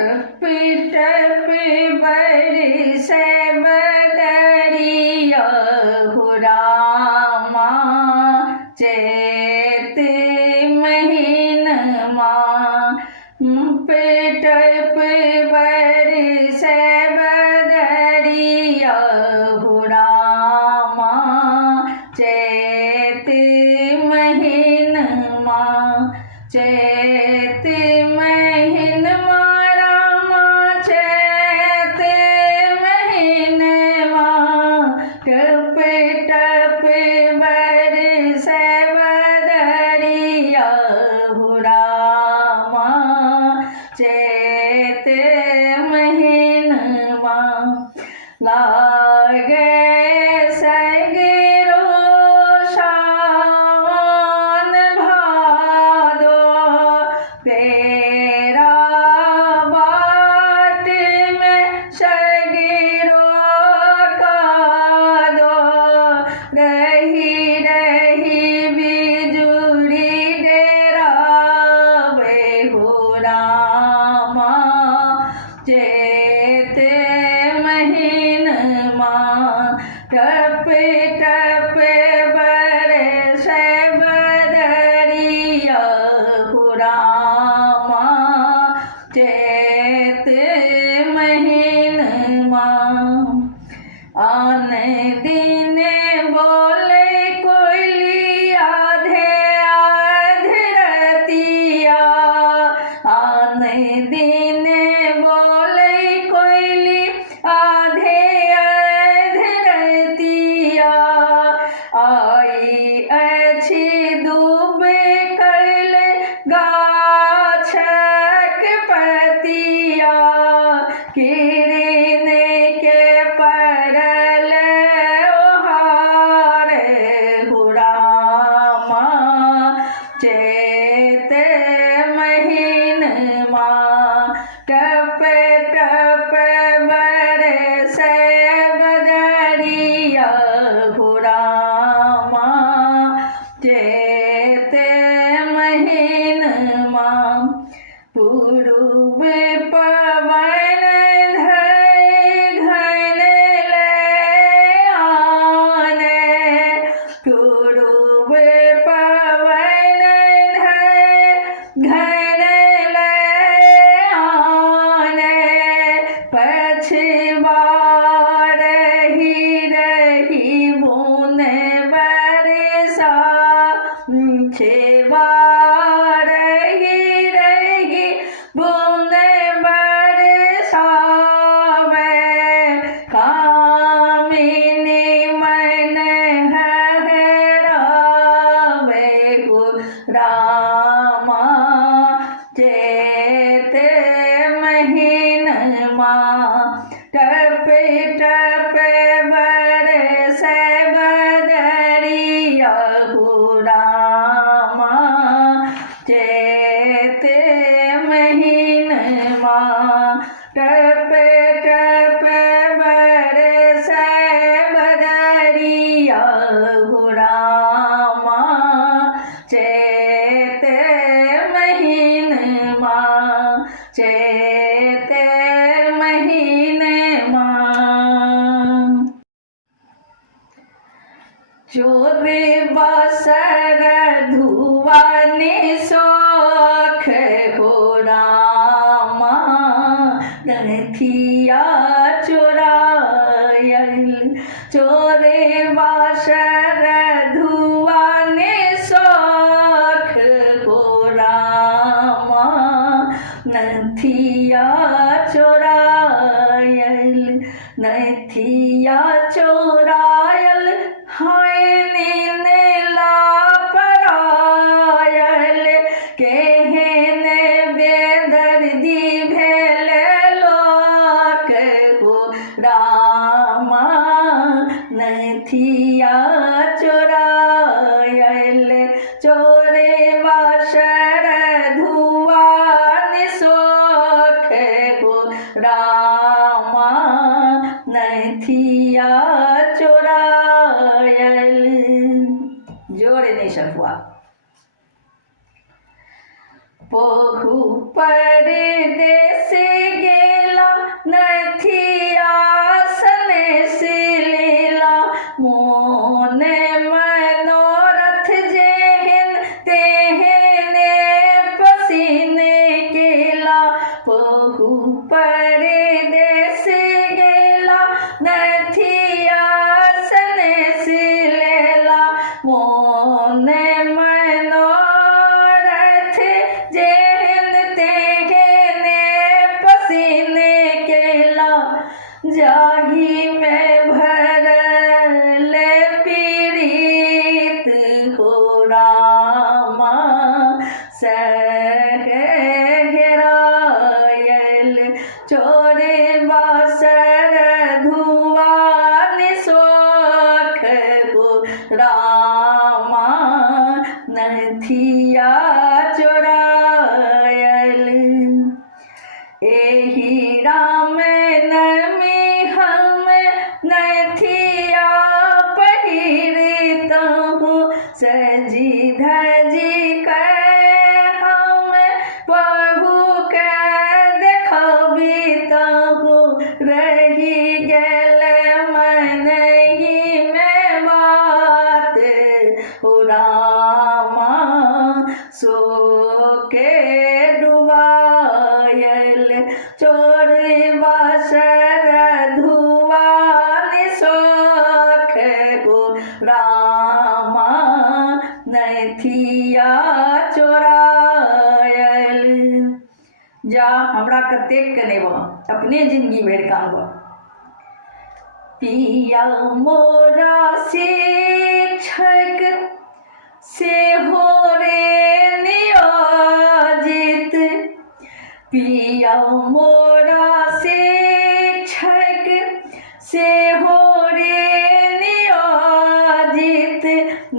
टप टप बरसे बदरिया हो रामा चैत महीनमा टप बरसे बदरिया हो रामा चैत महीनमा चैत महीनमा रामा चैत महीनमा टप टप बरसे बदरिया हो रामा चैत महीनमा लागे सगरो सावन भादो तेरा बाट में सगरो कादो रही रही बिजुड़ी डेरावे हो रामा चैत महीनमा टप टप बरसे बदरिया हो रामा चैत महीनमा आन दिन बोले कोयली आधे आधे रतिया आन दिन बोले कोयली आधे आधे रतिया आई अच्छी डूबे कल गाछक पतिया किरण के परल ओहार हो रामा चैत महीनमा टप टप बरसे बदरिया हो रामा चैत महीनमा पूर्व पवन धय घन ले आने पूर्व पवन धय घन ले आने पछवा रही रही बूंद बरसा छेवा रही रही बूंद बरसावे कामिनी मन हरावे हो रामा चैत महीनमा टप टप बरसे बदरिया हो रामा चैत महीनमा टप टप बरसे बदरिया हो रामा चैत महीनमा चैत महीनमा चोर बसर धुआ निशोख हो रामा नथिया चोरायल चोर बसर धुआ निशोख हो रामा नथिया चोरायल नथिया चोरायल हाय नीला परायल केहन बेदर्दी भेल लोक हो रामा नथिया चोरायल चोरे बसर धुआ निशोख हो रामा नथिया चोरायल जोड़े नहीं सकुआ बहु परदेस गेला नथिया सनेस लेला मोन मनोरथ जेहन तेहने पसीने केला बहु परदेस गेला नथिया सनेस लेला मोन मनोरथ जेहन तेहने पसीने केला जाही में भरल पीड़ित हो रामा सहरायल चोरे बासर धुआन सोख हो रामा नथिया चोरायल एही राम नमी हम नथिया पहिरत हूँ सजी धजी कर हम बहू के देखबित हूँ रही गेल मन ही में बात हो रामा सो के डुबायल चोर बासर धुआन सोख हो रामा नथिया चोरायल जा हमरा कतेक कनेब अपने जिंदगी भरि कानब पिया मोरा शिक्षक से हो रे नियोजित पिया मोरा शिक्षक से हो रे नियोजित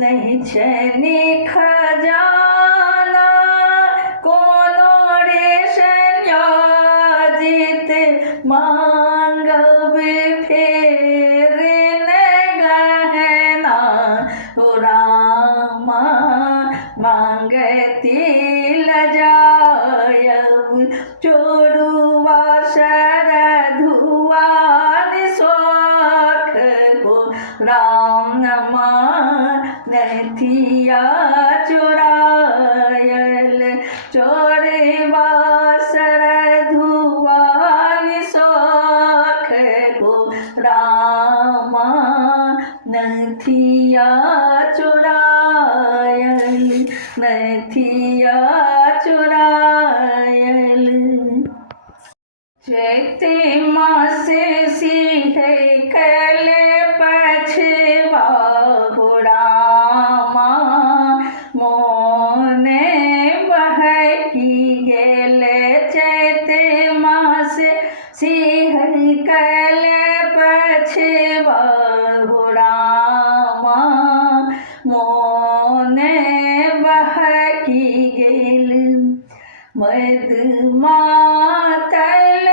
नहीं छनी खजाना कोनो रे संयोजित मांगब फेर न गहना हो रामा मांगती लजायब चोरुआ सर धुआन सोख हो रामा नथिया चोरायल चोरे बासर धुआन सोख हो रामा नथिया चोरायल नथिया चोरायल चैते मास सिंह कल पछवा हो रामा मोने बहकी गेल चैते मास सिंह कल पछवा हो रामा मोने बहकी गेल मधुमातल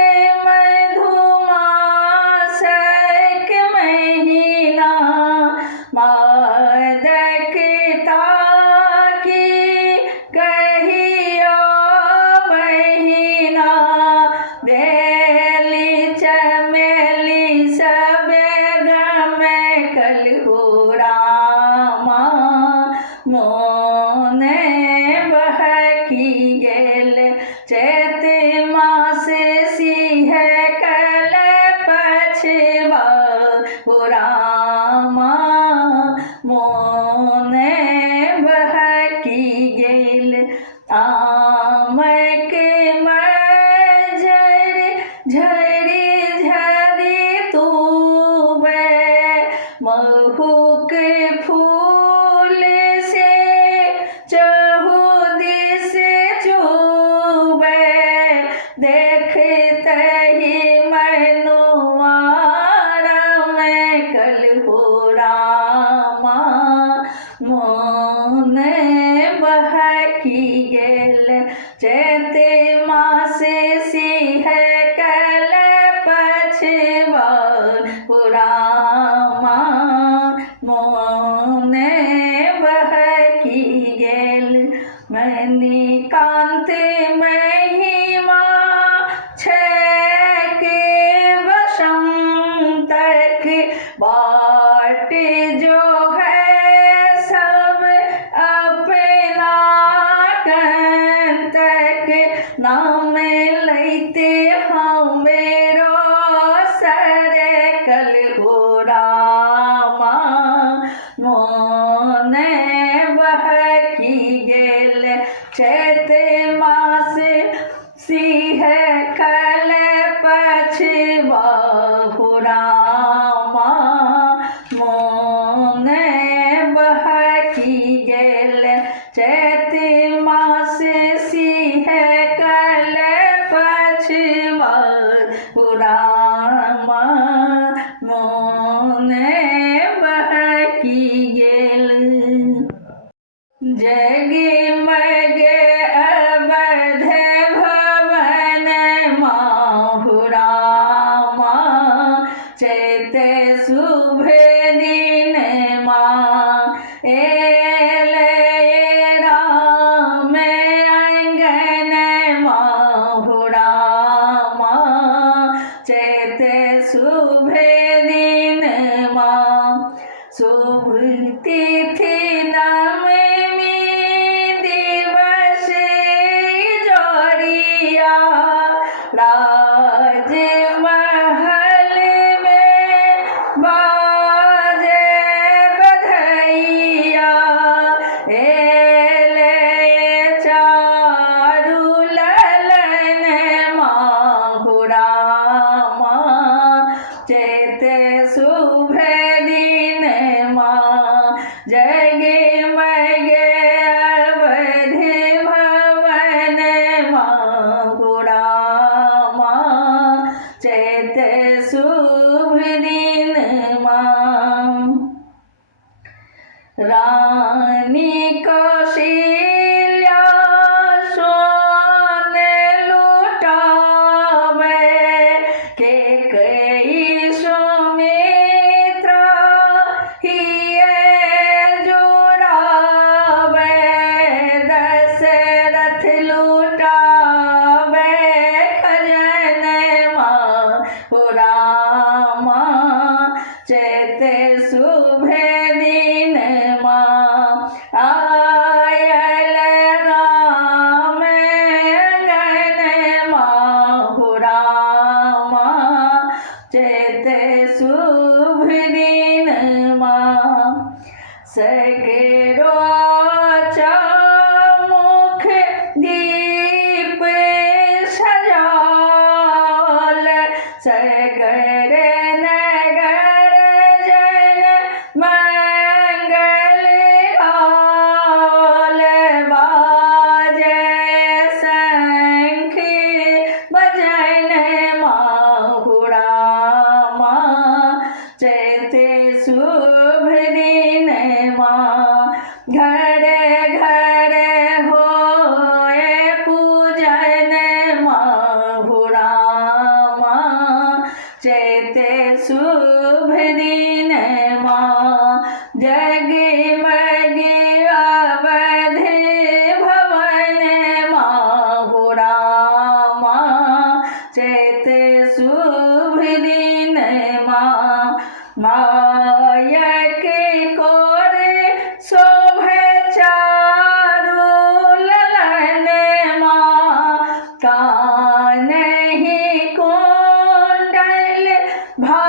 मधुमासक महीना मादकता की कहियो महीना बेली चमेली सब गम कल हो रामा मोने बहकी गेल चैत मास सिंह कल पछवा हो रामा मोने बहकी गेल आमक मजर झरी झरी तूबे महूक फूल से चहुदिस चूबे देखते ही मनुआरम कल हो रामा मोन बहकी गेल चैते मास सिंह कल पछवा हो रामा मोन बहकी गेल मणिकांत मोने बहकी गेल चैत मास सिंह कल पछबाहु रामा मोने बहकी गेल चैत मास सिंह कल पछबाहु रामा मोने बहकी गेल जगमग अवध भवन माहु रामा चैत शुभ दिन एल राम अंगन माहु रामा चैत शुभ दिन शुभ तिथि नवमी दिवस जोड़िया राज महल में बाजे बधैया एले चारु ललन माहु रामा चैत शुभ दिन जगमग अवध भवन माहु रामा चैत शुभ दिन रानी कौशल्या सोन लुटावे केकई सुमित्रा हिये जुड़ावे दशरथ लुटावे खजन माहु रामा चैत शुभ दिन आयल राम अंगन माहु रामा चैत शुभ दिन सगरो चौमुख दीप सजाल सगर नगर जन मंगल हाल बाजे शंख बजन माहु रामा चैत शुभ दिन घर घर होए पूजन माहु रामा चैत शुभ दिन जगमग अवध भवन माहु रामा चैत शुभ दिन मायक कोर शोभे चारु ललन कानहि कुंडल भा